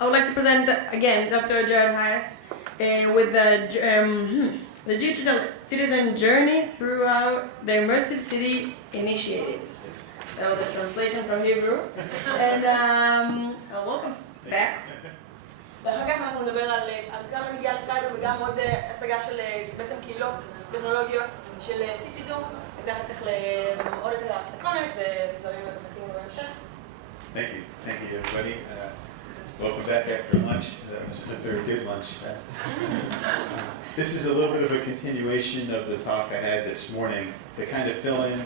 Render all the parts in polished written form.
I would like to present again Dr. Gerard with the digital citizen journey throughout the Immersive City initiatives. That was a translation from Hebrew. And welcome back. ואחר כך אנחנו נדבר על גם נגיע לסייבר וגם עוד הצגה של בעצם קהילות טכנולוגיות של סיטיזון. זה אחר כך לעוד יותר הפסקונת ודברים מחכים בהמשך. Thank you everybody. Welcome back after lunch. That was a very good lunch. This is a little bit of a continuation of the talk I had this morning to kind of fill in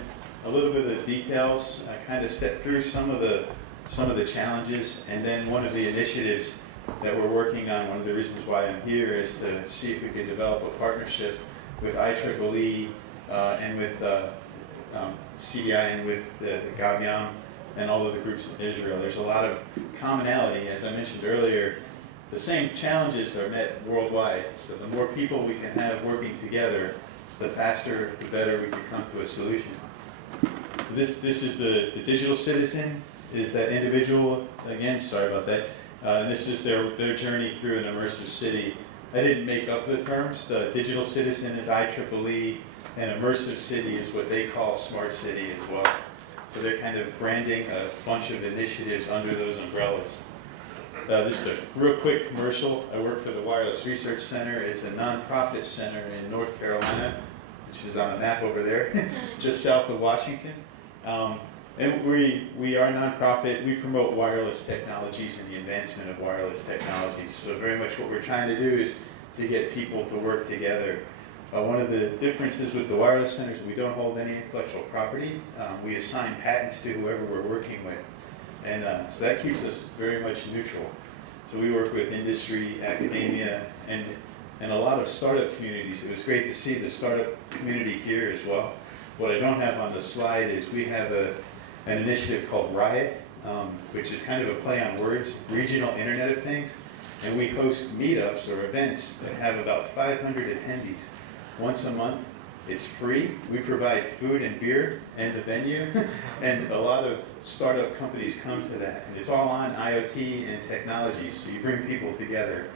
a little bit of the details. I kind of step through some of the challenges, and then one of the initiatives that we're working on. One of the reasons why I'm here is to see if we can develop a partnership with IEEE and with CDI and with the Gavyam and all of the groups in Israel. There's a lot of commonality. As I mentioned earlier, the same challenges are met worldwide. So the more people we can have working together, the faster, the better we can come to a solution. So this is the digital citizen, is that individual, again, sorry about that. And this is their journey through an immersive city. I didn't make up the terms. The digital citizen is IEEE, and immersive city is what they call smart city as well. So they're kind of branding a bunch of initiatives under those umbrellas. Just a real quick commercial. I work for the Wireless Research Center. It's a nonprofit center in North Carolina, which is on a map over there, just south of Washington. And we are a nonprofit. We promote wireless technologies and the advancement of wireless technologies. So very much what we're trying to do is to get people to work together. One of the differences with the wireless centers, we don't hold any intellectual property. We assign patents to whoever we're working with. And so that keeps us very much neutral. So we work with industry, academia, and a lot of startup communities. It was great to see the startup community here as well. What I don't have on the slide is we have an initiative called Riot, which is kind of a play on words, Regional Internet of Things. And we host meetups or events that have about 500 attendees once a month. It's free. We provide food and beer and the venue. And a lot of startup companies come to that. And it's all on IoT and technology, so you bring people together.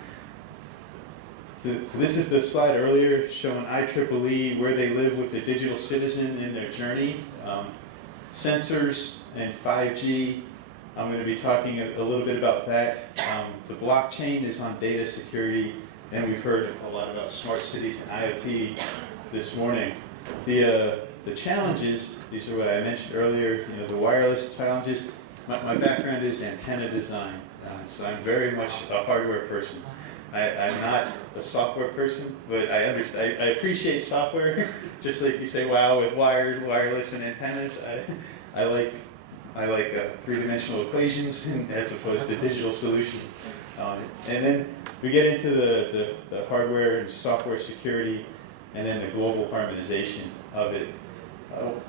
So this is the slide earlier showing IEEE, where they live with the digital citizen in their journey. Sensors and 5G, I'm going to be talking a little bit about that. The blockchain is on data security, and we've heard a lot about smart cities and IoT this morning. The challenges, these are what I mentioned earlier, the wireless challenges. My background is antenna design, so I'm very much a hardware person. I'm not a software person, but I appreciate software. Just like you say, wow, with wired, wireless, and antennas. I like three-dimensional equations as opposed to digital solutions. And then we get into the hardware and software security, and then the global harmonization of it.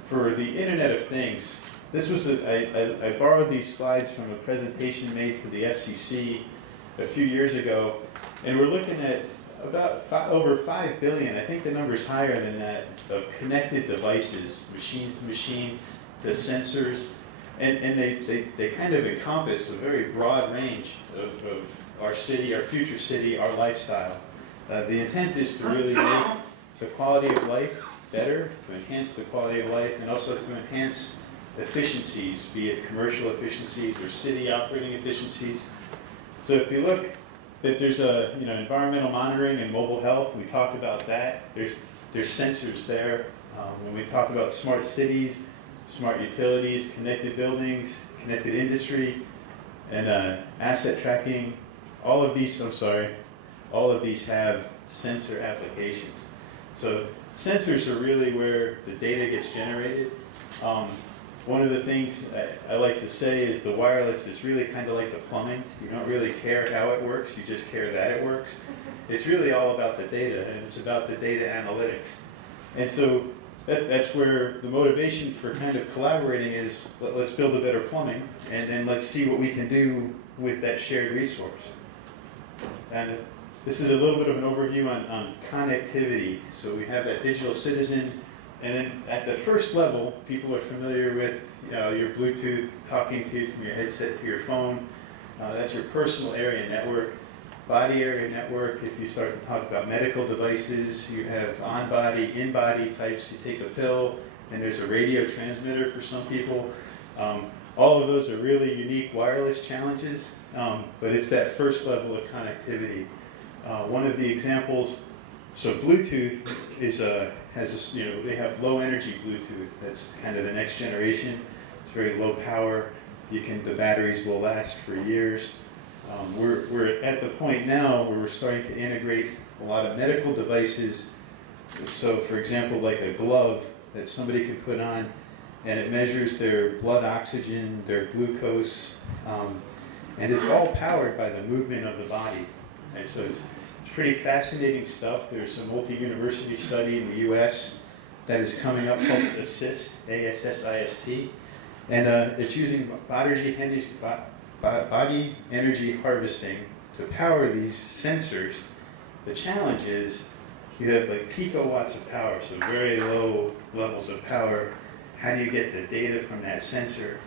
For the Internet of Things, this was I borrowed these slides from a presentation made to the FCC a few years ago. And we're looking at about over 5 billion, I think the number's higher than that, of connected devices, machines to machine, to sensors. And they kind of encompass a very broad range of our city, our future city, our lifestyle. The intent is to really make the quality of life better, to enhance the quality of life, and also to enhance efficiencies, be it commercial efficiencies or city operating efficiencies. So if you look, that there's environmental monitoring and mobile health. We talked about that. There's sensors there. When we talk about smart cities, smart utilities, connected buildings, connected industry, and asset tracking, all of these have sensor applications. So sensors are really where the data gets generated. One of the things I like to say is the wireless is really kind of like the plumbing. You don't really care how it works, you just care that it works. It's really all about the data, and it's about the data analytics. And so that's where the motivation for kind of collaborating is, let's build a better plumbing, and then let's see what we can do with that shared resource. And this is a little bit of an overview on connectivity. So we have that digital citizen. And then at the first level, people are familiar with your Bluetooth talking to you from your headset to your phone. That's your personal area network. Body area network, if you start to talk about medical devices, you have on-body, in-body types. You take a pill, and there's a radio transmitter for some people. All of those are really unique wireless challenges, but it's that first level of connectivity. One of the examples, so Bluetooth they have low energy Bluetooth. That's kind of the next generation. It's very low power. The batteries will last for years. We're at the point now where we're starting to integrate a lot of medical devices. So for example, like a glove that somebody can put on, and it measures their blood oxygen, their glucose, and it's all powered by the movement of the body. Right? So it's pretty fascinating stuff. There's a multi-university study in the US that is coming up called ASSIST, A-S-S-I-S-T, and it's using body energy harvesting to power these sensors. The challenge is you have like picowatts of power, so very low levels of power. How do you get the data from that sensor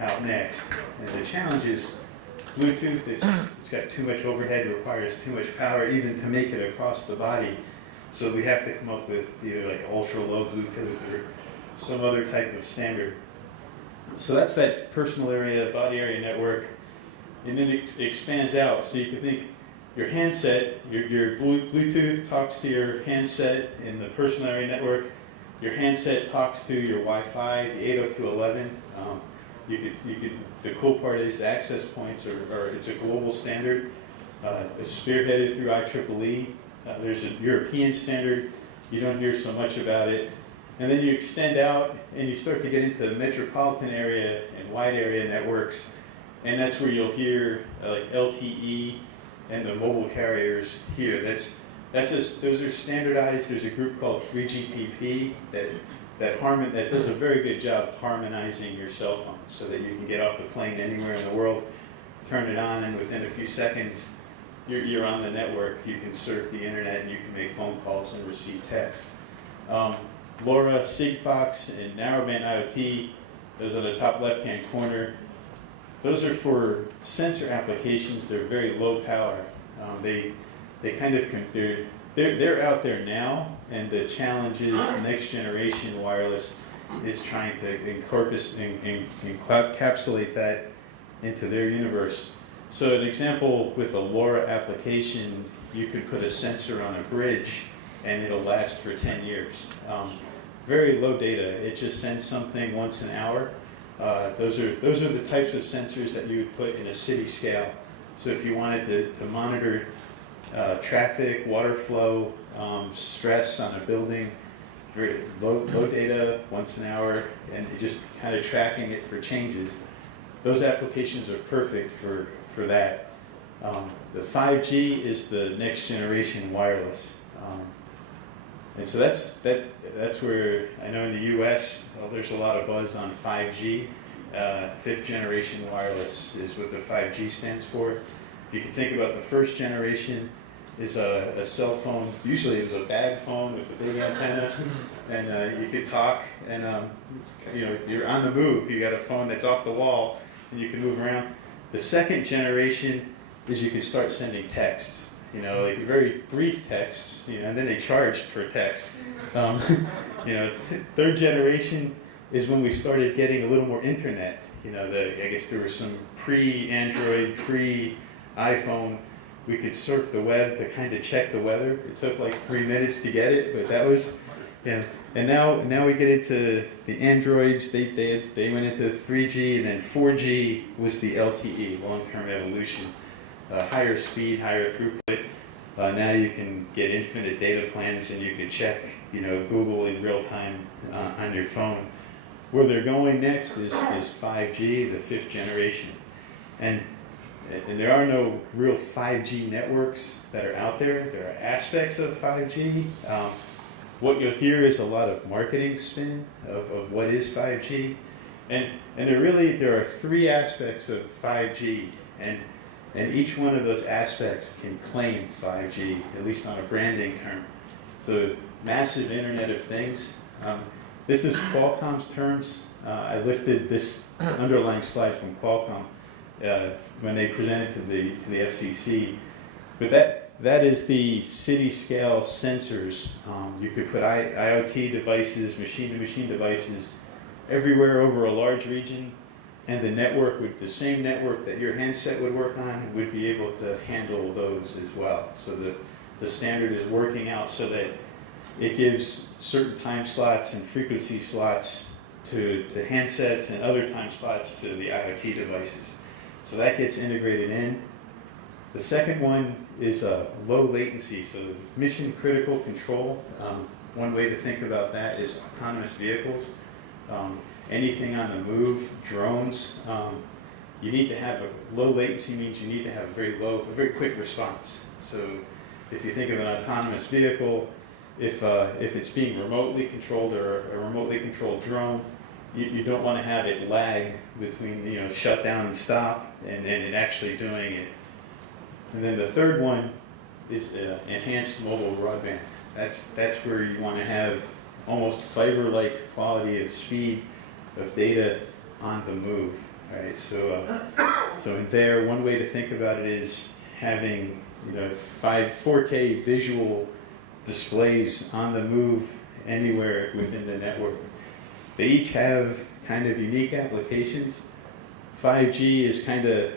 out next? And the challenge is Bluetooth, it's got too much overhead, it requires too much power even to make it across the body. So we have to come up with either like ultra low Bluetooth or some other type of standard. So that's that personal area, body area network. And then it expands out. So you can think your handset, your Bluetooth talks to your handset in the personal area network. Your handset talks to your Wi-Fi, the 802.11. The cool part is access points it's a global standard. It's spearheaded through IEEE. There's a European standard. You don't hear so much about it. And then you extend out and you start to get into the metropolitan area and wide area networks. And that's where you'll hear like LTE and the mobile carriers here. Those are standardized. There's a group called 3GPP that does a very good job harmonizing your cell phone so that you can get off the plane anywhere in the world, turn it on, and within a few seconds you're on the network. You can surf the internet and you can make phone calls and receive texts. LoRa, Sigfox, and narrowband IoT, those are the top left-hand corner. Those are for sensor applications. They're very low power. They kind of they're out there now, and the challenge is next generation wireless is trying to encapsulate that into their universe. So an example with a LoRa application, you could put a sensor on a bridge and it'll last for 10 years. Very low data. It just sends something once an hour. Those are the types of sensors that you would put in a city scale. So if you wanted to monitor traffic, water flow, stress on a building, very low data, once an hour, and just kind of tracking it for changes. Those applications are perfect for that. The 5G is the next generation wireless. And so that's where I know in the US, there's a lot of buzz on 5G. Fifth generation wireless is what the 5G stands for. If you can think about the first generation is a cell phone. Usually it was a bag phone with a big antenna, and you could talk, and you're on the move. You got a phone that's off the wall, and you can move around. The second generation is you can start sending texts. Like very brief texts, and then they charged per text. Third generation is when we started getting a little more internet. I guess there was some pre-Android, pre-iPhone. We could surf the web to kind of check the weather. It took like 3 minutes to get it, but that was, and now we get into the Androids. They went into 3G, and then 4G was the LTE, long-term evolution. Higher speed, higher throughput. Now you can get infinite data plans, and you can check, Google in real time on your phone. Where they're going next is 5G, the fifth generation, and there are no real 5G networks that are out there. There are aspects of 5G. What you'll hear is a lot of marketing spin of what is 5G, and there are three aspects of 5G, and each one of those aspects can claim 5G, at least on a branding term. So massive Internet of Things. This is Qualcomm's terms. I lifted this underlying slide from Qualcomm. when they presented to the FCC. But that is the city scale sensors. You could put IoT devices, machine-to-machine devices everywhere over a large region, and the network would, the same network that your handset would work on would be able to handle those as well. So the standard is working out so that it gives certain time slots and frequency slots to handsets and other time slots to the IoT devices. So that gets integrated in. The second one is low latency, so mission critical control. One way to think about that is autonomous vehicles. Anything on the move, drones, you need to have a low latency means you need to have a very quick response. So if you think of an autonomous vehicle, if it's being remotely controlled or a remotely controlled drone, you don't want to have it lag between shut down and stop and it actually doing it. And then the third one is enhanced mobile broadband. That's where you want to have almost fiber-like quality of speed of data on the move. Right? So in there, one way to think about it is having 4K visual displays on the move anywhere within the network. They each have kind of unique applications. 5G is kind of,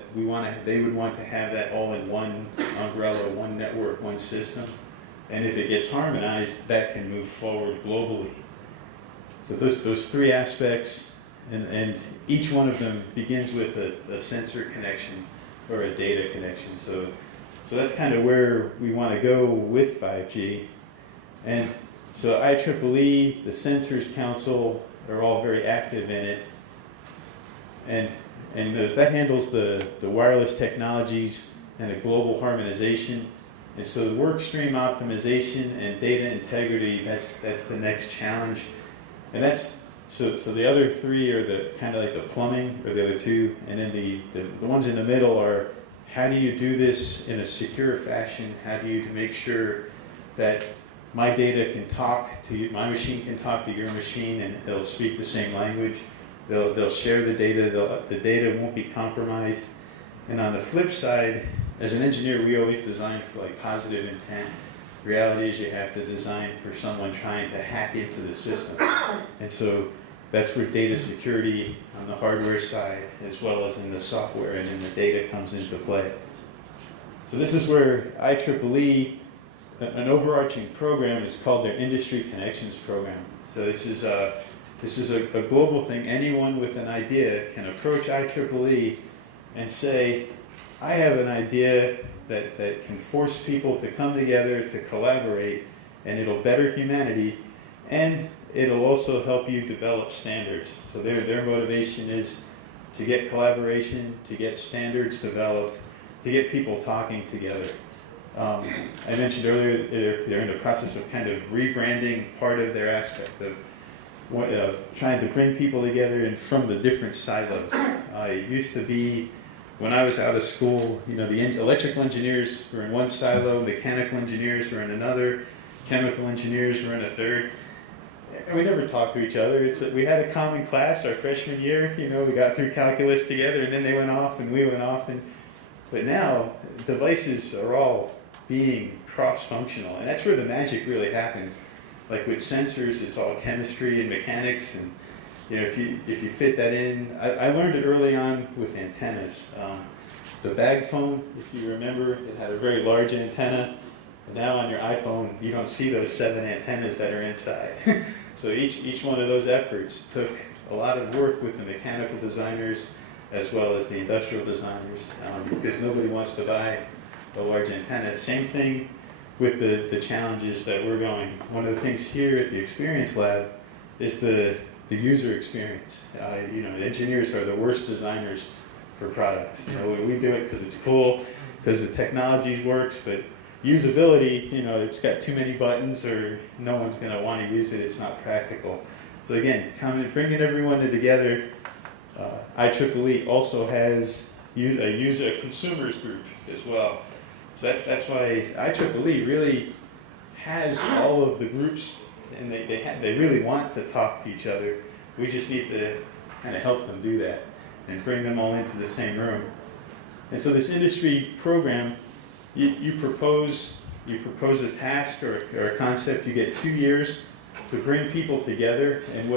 they would want to have that all in one umbrella, one network, one system. And if it gets harmonized, that can move forward globally. So those three aspects, and each one of them begins with a sensor connection or a data connection. So that's kind of where we want to go with 5G. And so IEEE, the Sensors Council are all very active in it. And that handles the wireless technologies and the global harmonization. And so the work stream optimization and data integrity, that's the next challenge. And so the other three are the kind of like the plumbing, or the other two, and then the ones in the middle are how do you do this in a secure fashion? How do you make sure that my data can talk to you, my machine can talk to your machine, and they'll speak the same language. They'll share the data. The data won't be compromised. And on the flip side, as an engineer, we always design for positive intent. Reality is you have to design for someone trying to hack into the system. And so that's where data security on the hardware side, as well as in the software and in the data, comes into play. So this is where IEEE, an overarching program, is called their Industry Connections Program. So this is a global thing. Anyone with an idea can approach IEEE and say, I have an idea that can force people to come together to collaborate, and it'll better humanity, and it'll also help you develop standards. So their motivation is to get collaboration, to get standards developed, to get people talking together. I mentioned earlier they're in the process of kind of rebranding part of their aspect of trying to bring people together and from the different silos. It used to be, when I was out of school, the electrical engineers were in one silo, mechanical engineers were in another, chemical engineers were in a third. And we never talked to each other. We had a common class our freshman year. We got through calculus together, and then they went off and we went off. But now devices are all being cross-functional, and that's where the magic really happens. Like with sensors, it's all chemistry and mechanics, and if you fit that in, I learned it early on with antennas. The bag phone, if you remember, it had a very large antenna. And now on your iPhone, you don't see those 7 antennas that are inside. So each one of those efforts took a lot of work with the mechanical designers as well as the industrial designers, because nobody wants to buy a large antenna. Same thing with the challenges that we're going. One of the things here at the Experience Lab is the user experience. The engineers are the worst designers for products. We do it because it's cool, because the technology works, but usability, it's got too many buttons, or no one's going to want to use it. It's not practical. So again, bringing everyone together. IEEE also has a consumers group as well. So that's why IEEE really has all of the groups, and they really want to talk to each other. We just need to kind of help them do that and bring them all into the same room. And so this industry program, you propose a task or a concept, you get 2 years to bring people together, and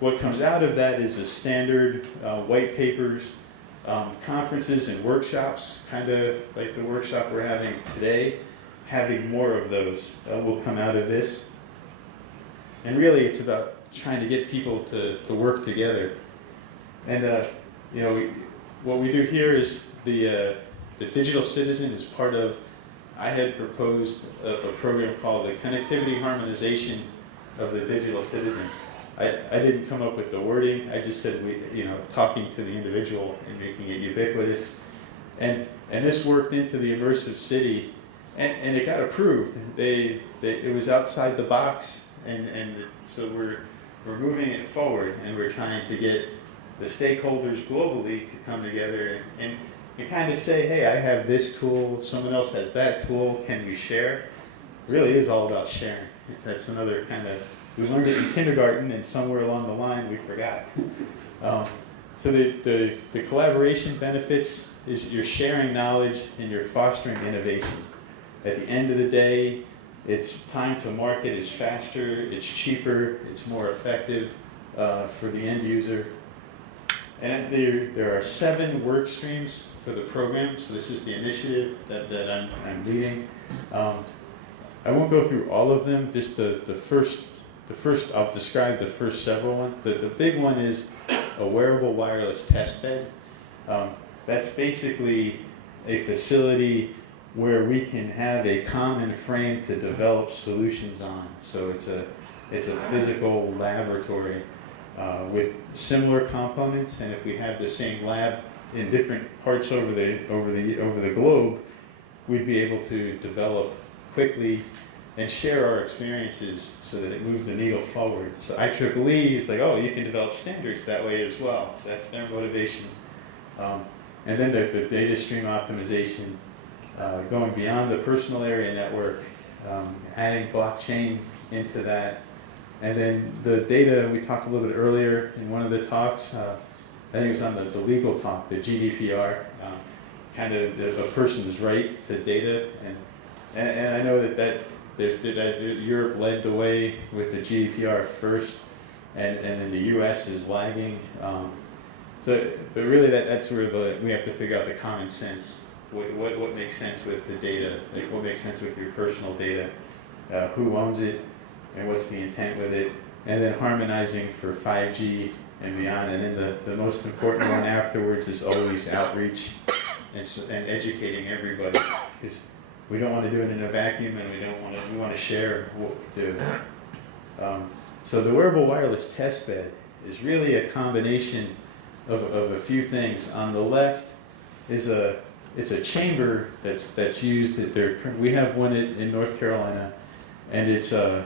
what comes out of that is a standard white papers, conferences and workshops, kind of like the workshop we're having today. Having more of those will come out of this. And really it's about trying to get people to work together. And what we do here is the digital citizen is part of, I had proposed a program called the Connectivity Harmonization of the Digital Citizen. I didn't come up with the wording, I just said, talking to the individual and making it ubiquitous. And this worked into the immersive city, and it got approved. It was outside the box, and so we're moving it forward, and we're trying to get the stakeholders globally to come together and kind of say, hey, I have this tool, someone else has that tool, can we share? It really is all about sharing. That's another kind of, we learned it in kindergarten, and somewhere along the line we forgot. So the collaboration benefits is you're sharing knowledge and you're fostering innovation. At the end of the day, it's time to market is faster, it's cheaper, it's more effective for the end user. And there are 7 work streams for the program, so this is the initiative that I'm leading. I won't go through all of them, just the first, I'll describe the first several ones. The big one is a wearable wireless test bed. That's basically a facility where we can have a common frame to develop solutions on. So it's a physical laboratory with similar components, and if we have the same lab in different parts over the globe, we'd be able to develop quickly and share our experiences so that it moves the needle forward. So IEEE is like, oh, you can develop standards that way as well. So that's their motivation. And then the data stream optimization, going beyond the personal area network, adding blockchain into that. And then the data, we talked a little bit earlier in one of the talks, I think it was on the legal talk, the GDPR, kind of a person's right to data. And I know that Europe led the way with the GDPR first, and then the US is lagging. But really that's where we have to figure out the common sense. What makes sense with the data? Like what makes sense with your personal data? Who owns it? And what's the intent with it? And then harmonizing for 5G and beyond. And then the most important one afterwards is always outreach and educating everybody. Because we don't want to do it in a vacuum, and we want to share what we do. So the wearable wireless test bed is really a combination of a few things. On the left is it's a chamber that's used. We have one in North Carolina, and it's I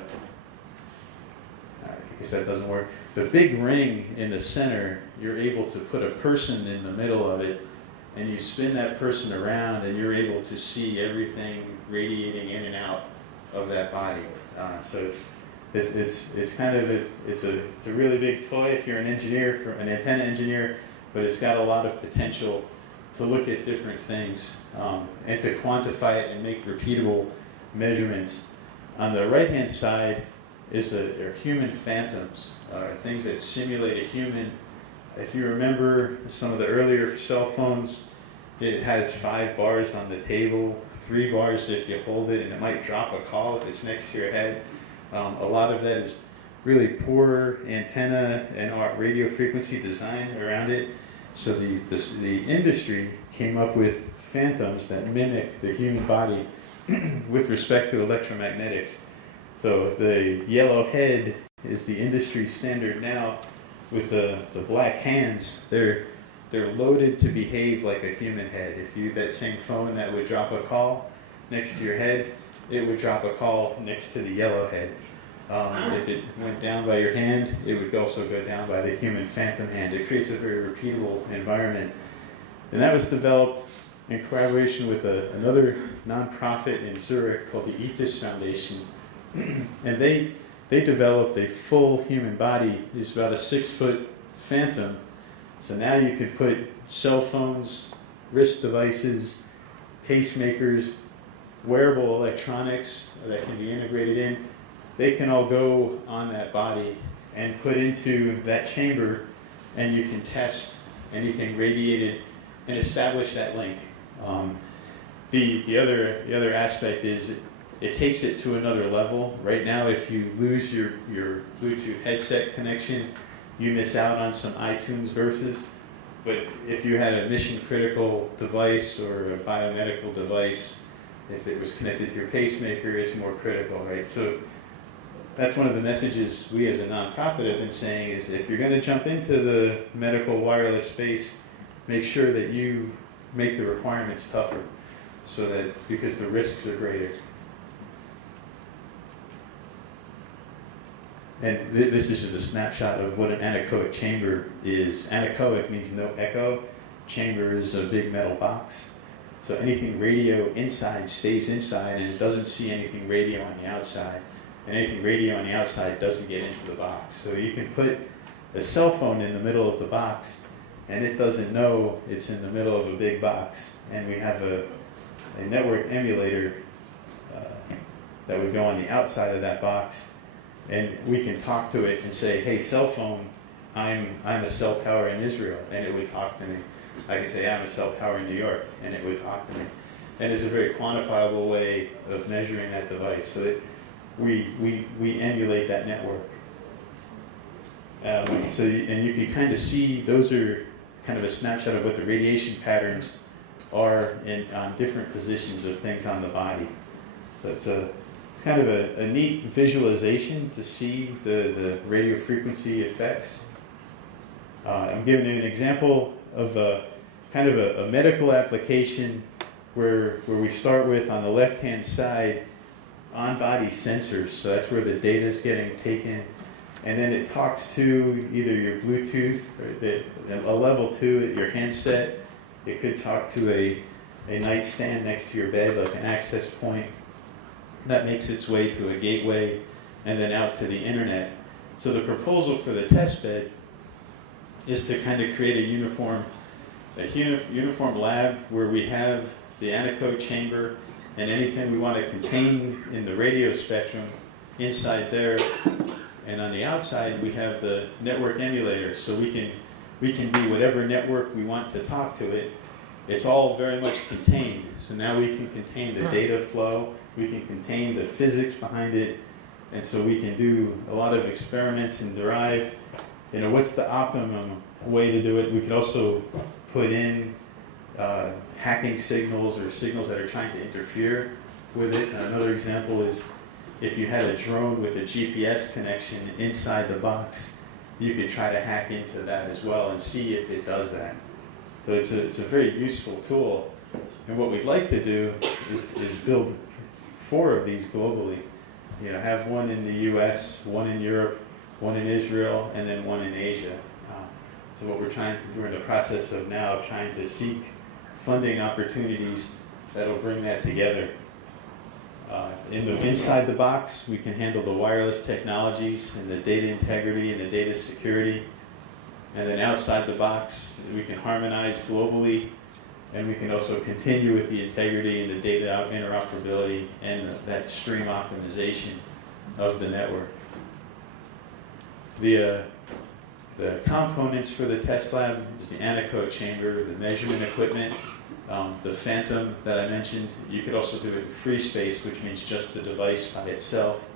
guess that doesn't work. The big ring in the center, you're able to put a person in the middle of it, and you spin that person around, and you're able to see everything radiating in and out of that body. So it's a really big toy if you're an engineer, for an antenna engineer, but it's got a lot of potential to look at different things and to quantify it and make repeatable measurements. On the right-hand side are human phantoms, things that simulate a human. If you remember some of the earlier cell phones, it has 5 bars on the table, 3 bars if you hold it, and it might drop a call if it's next to your head. A lot of that is really poor antenna and radio frequency design around it. So the industry came up with phantoms that mimic the human body with respect to electromagnetics. So the yellow head is the industry standard now. With the black hands, they're loaded to behave like a human head. If that same phone that would drop a call next to your head, it would drop a call next to the yellow head. If it went down by your hand, it would also go down by the human phantom hand. It creates a very repeatable environment. And that was developed in collaboration with another nonprofit in Zurich called the ETIS Foundation. And they developed a full human body. It's about a 6-foot phantom. So now you could put cell phones wrist devices, pacemakers, wearable electronics that can be integrated in, they can all go on that body and put into that chamber, and you can test anything radiated and establish that link. The other aspect is it takes it to another level. Right now, if you lose your Bluetooth headset connection, you miss out on some iTunes verses. But if you had a mission critical device or a biomedical device, if it was connected to your pacemaker, it's more critical, right? So that's one of the messages we as a nonprofit have been saying is if you're going to jump into the medical wireless space, make sure that you make the requirements tougher, so that because the risks are greater. And this is just a snapshot of what an anechoic chamber is. Anechoic means no echo. Chamber is a big metal box. So anything radio inside stays inside, and it doesn't see anything radio on the outside. And anything radio on the outside doesn't get into the box. So you can put a cell phone in the middle of the box, and it doesn't know it's in the middle of a big box. And we have a network emulator that would go on the outside of that box, and we can talk to it and say, hey, cell phone, I'm a cell tower in Israel, and it would talk to me. I can say I'm a cell tower in New York, and it would talk to me. And it's a very quantifiable way of measuring that device. So that we emulate that network. And you can kind of see, those are kind of a snapshot of what the radiation patterns are on different positions of things on the body. So it's kind of a neat visualization to see the radio frequency effects. I'm giving you an example of kind of a medical application where we start with, on the left-hand side, on-body sensors. So that's where the data is getting taken. And then it talks to either your Bluetooth, or a level 2 at your handset. It could talk to a nightstand next to your bed, like an access point. That makes its way to a gateway and then out to the internet. So the proposal for the test bed is to kind of create a uniform lab where we have the anechoic chamber and anything we want to contain in the radio spectrum inside there. And on the outside, we have the network emulator, so we can be whatever network we want to talk to it. It's all very much contained. So now we can contain the data flow, we can contain the physics behind it, and so we can do a lot of experiments and derive, what's the optimum way to do it. We could also put in hacking signals or signals that are trying to interfere with it. Another example is if you had a drone with a GPS connection inside the box, you could try to hack into that as well and see if it does that. So it's a very useful tool. And what we'd like to do is build 4 of these globally. Have one in the US, one in Europe, one in Israel, and then one in Asia. So what we're in the process of now trying to seek funding opportunities that'll bring that together. Inside the box, we can handle the wireless technologies and the data integrity and the data security. And then outside the box, we can harmonize globally, and we can also continue with the integrity and the data interoperability and that stream optimization of the network. The components for the test lab is the anechoic chamber, the measurement equipment, the phantom that I mentioned. You could also do it in free space, which means just the device by itself,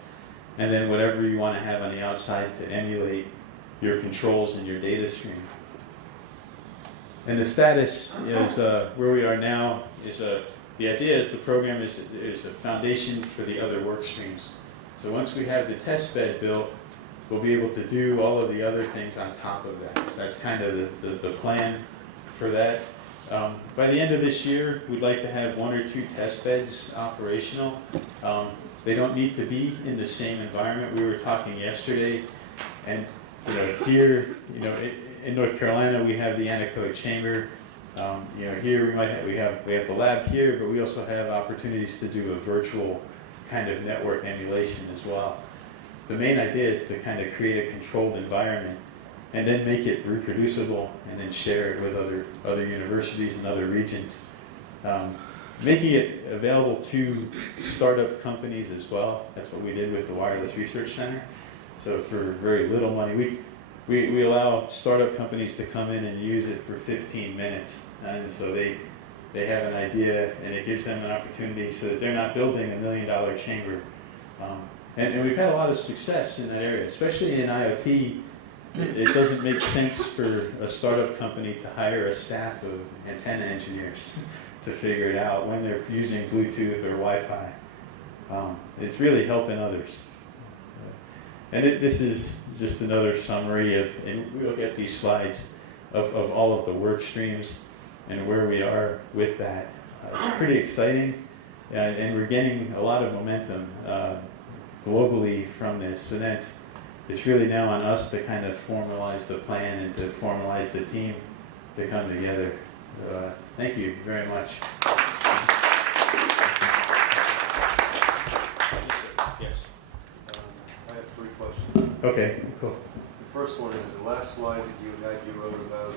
and then whatever you want to have on the outside to emulate your controls and your data stream. And the status is where we are now is the idea is the program is a foundation for the other work streams. So once we have the test bed built, we'll be able to do all of the other things on top of that. So that's kind of the plan for that. By the end of this year, we'd like to have 1 or 2 test beds operational. They don't need to be in the same environment. We were talking yesterday, and here, in North Carolina, we have the anechoic chamber. Here we have the lab here, but we also have opportunities to do a virtual kind of network emulation as well. The main idea is to kind of create a controlled environment and then make it reproducible and then share it with other universities and other regions. Making it available to startup companies as well. That's what we did with the Wireless Research Center. So for very little money, we allow startup companies to come in and use it for 15 minutes. And so they have an idea, and it gives them an opportunity so that they're not building $1 million chamber. And we've had a lot of success in that area, especially in IoT. It doesn't make sense for a startup company to hire a staff of antenna engineers to figure it out when they're using Bluetooth or Wi-Fi. It's really helping others. And this is just another summary of, and we'll get these slides, of all of the work streams and where we are with that. It's pretty exciting, and we're getting a lot of momentum globally from this. And it's really now on us to kind of formalize the plan and to formalize the team to come together. Thank you very much. Yes. I have 3 questions. Okay, cool. The first one is the last slide that you had, you wrote about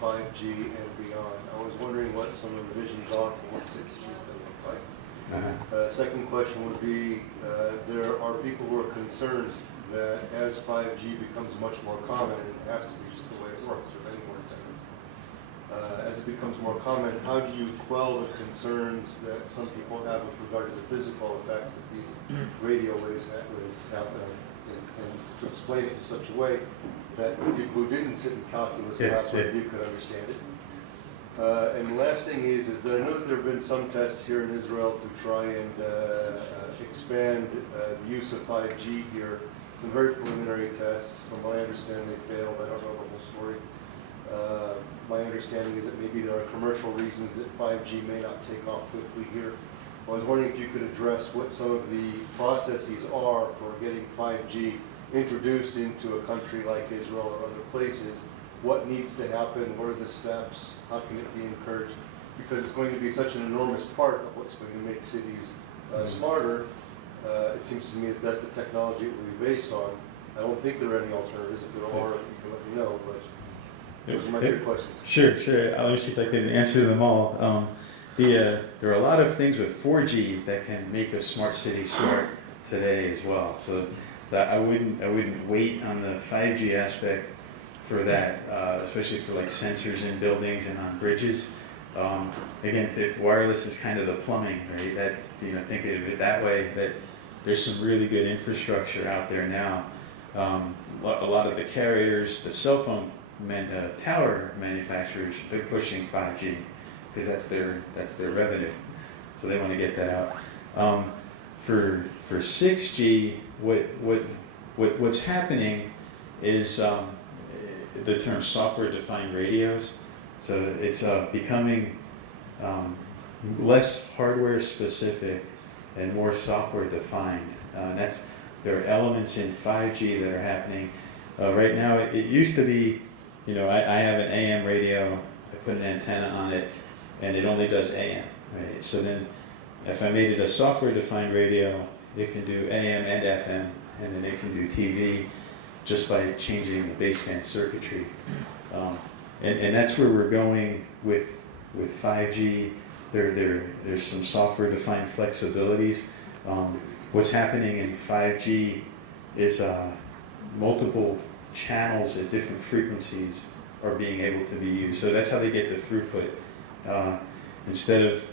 5G and beyond. I was wondering what some of the visions are for what 6G is going to look like. Second question would be, there are people who are concerned that as 5G becomes much more common, and it has to be just the way it works with any more antennas, as it becomes more common, how do you quell the concerns that some people have with regard to the physical effects that these radio waves have, and to explain it in such a way that people who didn't sit in calculus class with you could understand it? And the last thing is that I know that there have been some tests here in Israel to try and expand the use of 5G here. Some very preliminary tests. From what I understand, they failed. I don't know the whole story. My understanding is that maybe there are commercial reasons that 5G may not take off quickly here. I was wondering if you could address what some of the processes are for getting 5G introduced into a country like Israel or other places. What needs to happen? What are the steps? How can it be encouraged? Because it's going to be such an enormous part of what's going to make cities smarter. It seems to me that that's the technology it will be based on. I don't think there are any alternatives. If there are, you can let me know. But those are my 3 questions. Sure. Let me see if I can answer them all. There are a lot of things with 4G that can make a smart city smart today as well. So I wouldn't wait on the 5G aspect for that, especially for like sensors in buildings and on bridges. Again, if wireless is kind of the plumbing, right? That's, think of it that way. That there's some really good infrastructure out there now. A lot of the carriers, the cell phone tower manufacturers, they're pushing 5G because that's their revenue. So they want to get that out. For 6G, what's happening is the term software-defined radios. So it's becoming less hardware-specific and more software-defined. There are elements in 5G that are happening. Right now, it used to be, I have an AM radio, I put an antenna on it, and it only does AM, right? So then if I made it a software-defined radio, it can do AM and FM, and then it can do TV just by changing the baseband circuitry. And that's where we're going with 5G. There's some software-defined flexibilities. What's happening in 5G is multiple channels at different frequencies are being able to be used. So that's how they get the throughput. Instead of,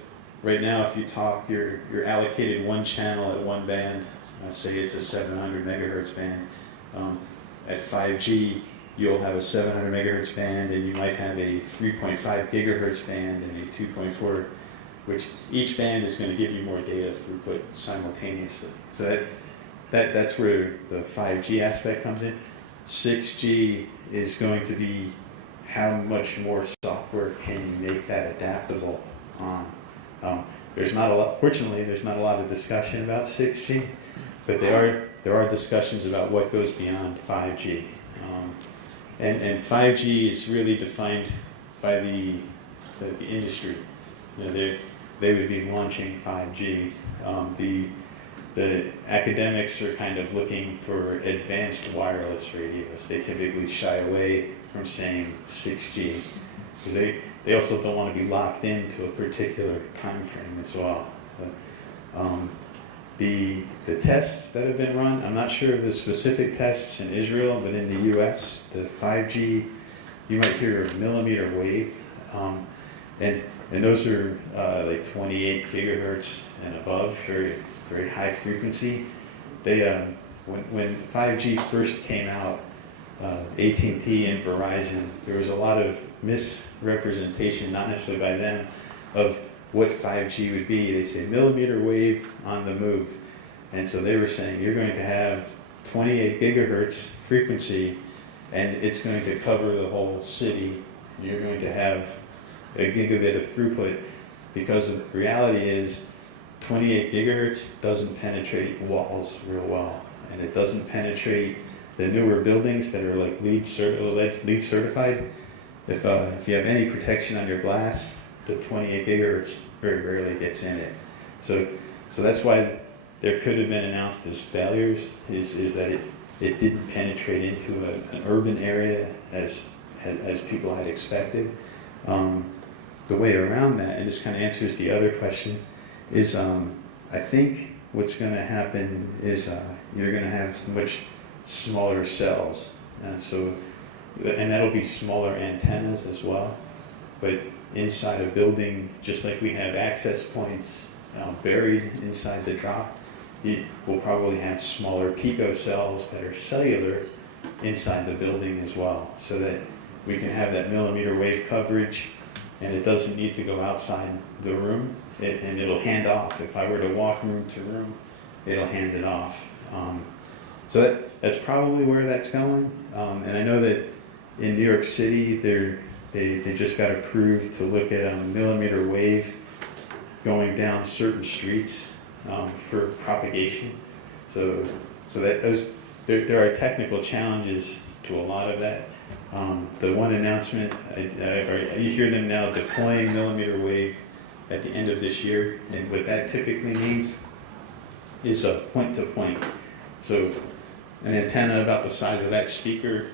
right now, if you talk, you're allocated one channel at one band. Say it's a 700 megahertz band. At 5G, you'll have a 700 megahertz band, and you might have a 3.5 gigahertz band and a 2.4, which each band is going to give you more data throughput simultaneously. So that's where the 5G aspect comes in. 6G is going to be how much more software can you make that adaptable on. There's not a lot, fortunately, there's not a lot of discussion about 6G, but there are discussions about what goes beyond 5G. And 5G is really defined by the industry. They would be launching 5G. the academics are kind of looking for advanced wireless radios. They typically shy away from saying 6G because they also don't want to be locked into a particular time frame as well. But, the tests that have been run, I'm not sure of the specific tests in Israel, but in the US, the 5G, you might hear a millimeter wave, and those are like 28 gigahertz and above, very, very high frequency. They, when 5G first came out, AT&T and Verizon, there was a lot of misrepresentation, not necessarily by them, of what 5G would be. They say millimeter wave on the move. And so they were saying you're going to have 28 gigahertz frequency and it's going to cover the whole city and you're going to have a gigabit of throughput, because the reality is 28 gigahertz doesn't penetrate walls real well, and it doesn't penetrate the newer buildings that are like LEED certified. If you have any protection on your glass, the 28 gigahertz very rarely gets in it. So that's why there could have been announced as failures, is that it didn't penetrate into an urban area as people had expected. The way around that, and this kind of answers the other question, is I think what's going to happen is you're going to have much smaller cells, and that'll be smaller antennas as well. But inside a building, just like we have access points buried inside the drop, we'll probably have smaller pico cells that are cellular inside the building as well, so that we can have that millimeter wave coverage, and it doesn't need to go outside the room, and it'll hand off. If I were to walk room to room, it'll hand it off. So that's probably where that's going. And I know that in New York City, they just got approved to look at a millimeter wave going down certain streets for propagation. So that there are technical challenges to a lot of that. The one announcement, you hear them now deploying millimeter wave at the end of this year, and what that typically means is a point-to-point. So an antenna about the size of that speaker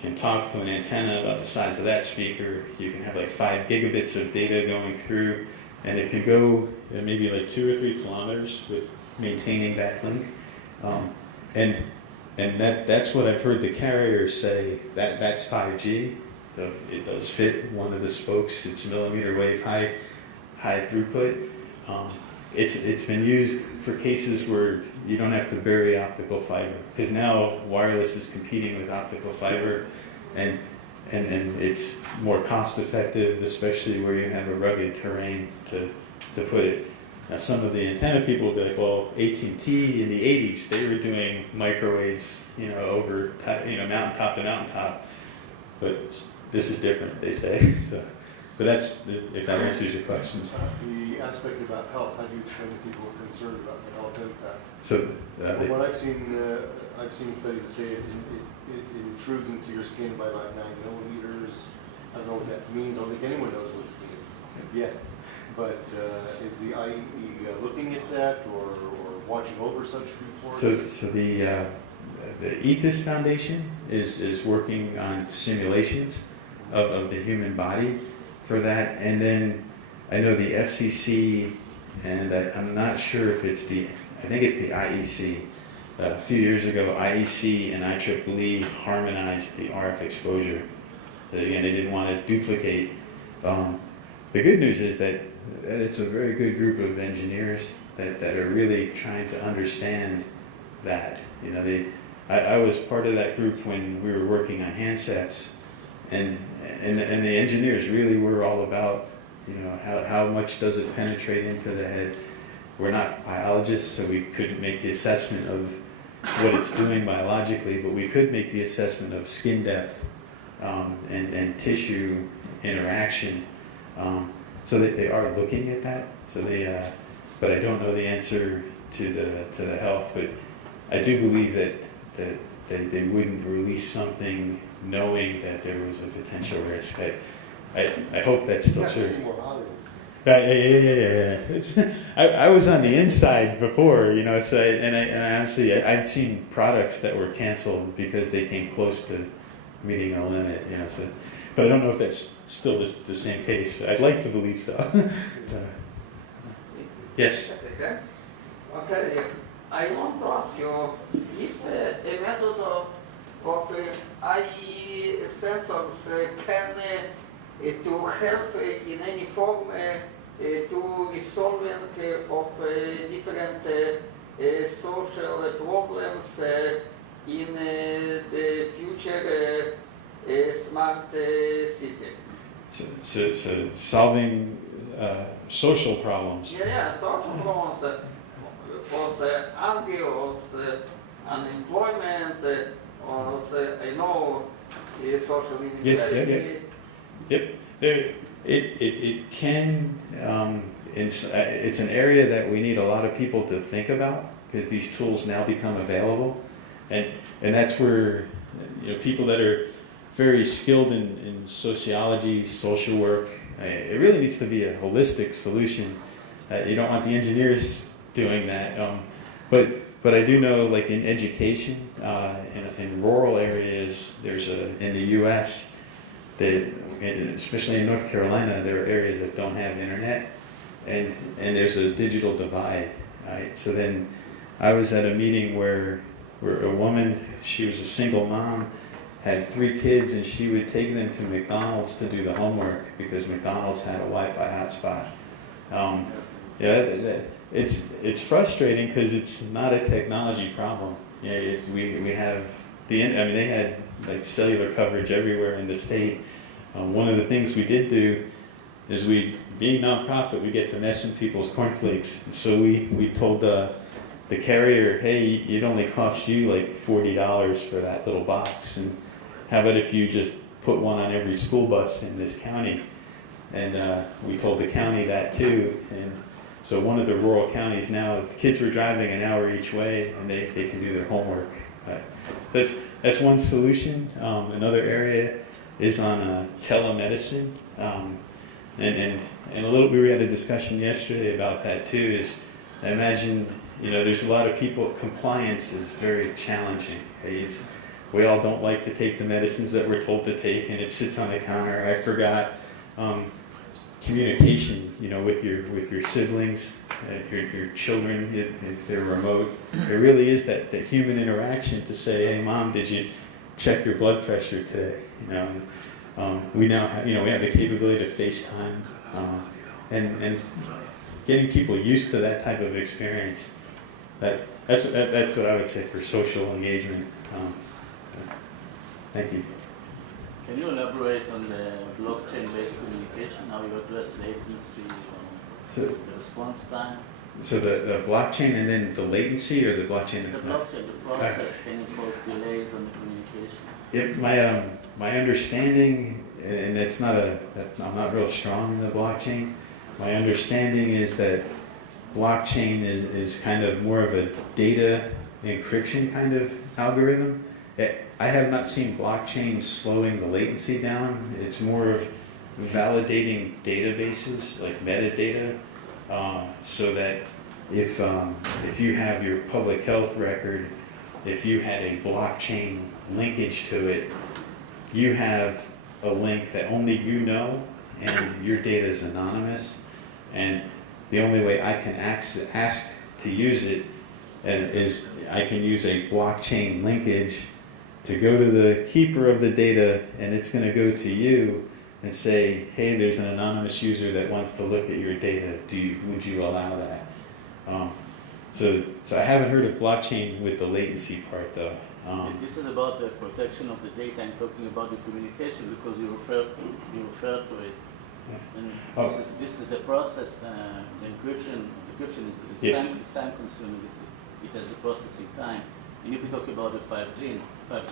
can talk to an antenna about the size of that speaker. You can have like 5 gigabits of data going through, and it can go maybe like 2 or 3 kilometers with maintaining that link. And that's what I've heard the carriers say, that's 5G. So it does fit one of the spokes. It's millimeter wave, high throughput. It's been used for cases where you don't have to bury optical fiber, because now wireless is competing with optical fiber, and it's more cost effective, especially where you have a rugged terrain to put it. Now some of the antenna people will be like, well, AT&T in the 80s, they were doing microwaves, over mountaintop to mountaintop, but this is different, they say. But that's, if that answers your questions. The aspect about health, how do you explain to people who are concerned about the health impact? So From what I've seen studies that say it intrudes into your skin by about 9 millimeters. I don't know what that means. I don't think anyone knows what it means yet. But is the IEE looking at that or watching over such reports? So the ETIS Foundation is working on simulations of the human body for that, and then I know the FCC, and I'm not sure if it's I think it's the IEC. A few years ago, IEC and IEEE harmonized the RF exposure. Again, they didn't want to duplicate. The good news is that it's a very good group of engineers that are really trying to understand that. I was part of that group when we were working on handsets, and the engineers really were all about, how much does it penetrate into the head. We're not biologists, so we couldn't make the assessment of what it's doing biologically, but we could make the assessment of skin depth and tissue interaction. So that they are looking at that. So but I don't know the answer to the health. But I do believe that they wouldn't release something knowing that there was a potential risk. I hope that's still true. Yeah. It's, I was on the inside before, you know, so I honestly, I'd seen products that were canceled because they came close to meeting a limit, you know, so, but I don't know if that's still the same case. I'd like to believe so. Yes? Okay, I want to ask you if a method of AI sensors can to help in any form to resolving of different social problems in the future smart city. So solving social problems. Yeah, social problems was anger, was unemployment, was I know social inequality. Yep. It can. It's an area that we need a lot of people to think about because these tools now become available, and that's where, you know, people that are very skilled in sociology, social work. It really needs to be a holistic solution. You don't want the engineers doing that, but I do know, like in education, in rural areas, in the U.S. that, especially in North Carolina, there are areas that don't have internet, and there's a digital divide. Right? So then, I was at a meeting where a woman, she was a single mom, had 3 kids, and she would take them to McDonald's to do the homework because McDonald's had a Wi-Fi hotspot. It's frustrating because it's not a technology problem. Yeah, we have they had like cellular coverage everywhere in the state. One of the things we did do is being nonprofit, we get to mess in people's cornflakes. And so we told the carrier, hey, it only cost you like $40 for that little box, and how about if you just put one on every school bus in this county? And we told the county that too. And so one of the rural counties now, the kids were driving an hour each way, and they can do their homework. That's one solution. Another area is on telemedicine. And we had a discussion yesterday about that too. Is I imagine, you know, there's a lot of people. Compliance is very challenging. We all don't like to take the medicines that we're told to take, and it sits on the counter. I forgot. Communication, you know, with your siblings, your children, if they're remote. There really is that human interaction to say, hey, Mom, did you check your blood pressure today? You know, we now have, we have the capability to FaceTime, and getting people used to that type of experience. That's what I would say for social engagement. Thank you. Can you elaborate on the blockchain-based communication, how you address latency, the response time? So the blockchain and then the latency, or the blockchain? The blockchain, the process, can you cause delays on the communication? My understanding, and I'm not real strong in the blockchain. My understanding is that blockchain is kind of more of a data encryption kind of algorithm. I have not seen blockchain slowing the latency down. It's more of validating databases, like metadata, so that if you have your public health record, if you had a blockchain linkage to it, you have a link that only you know, and your data is anonymous, and the only way I can ask to use it is I can use a blockchain linkage to go to the keeper of the data, and it's going to go to you and say, hey, there's an anonymous user that wants to look at your data. Would you allow that? So I haven't heard of blockchain with the latency part, though. This is about the protection of the data. I'm talking about the communication because you refer to it. Yeah. And this is the process. The encryption is Yes. time consuming. It has a processing time. And if we talk about the 5G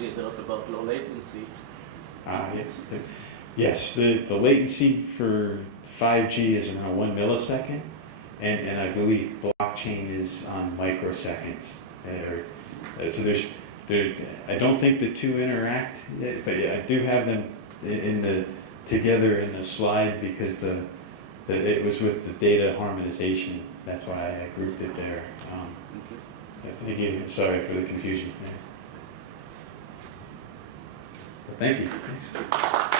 is a lot about low latency. Yes, the latency for 5G is around 1 millisecond, and I believe blockchain is on microseconds. So I don't think the two interact yet, but yeah, I do have them together in a slide because that it was with the data harmonization. That's why I grouped it there. Thank you. Sorry for the confusion. Yeah. Well, thank you. Thanks.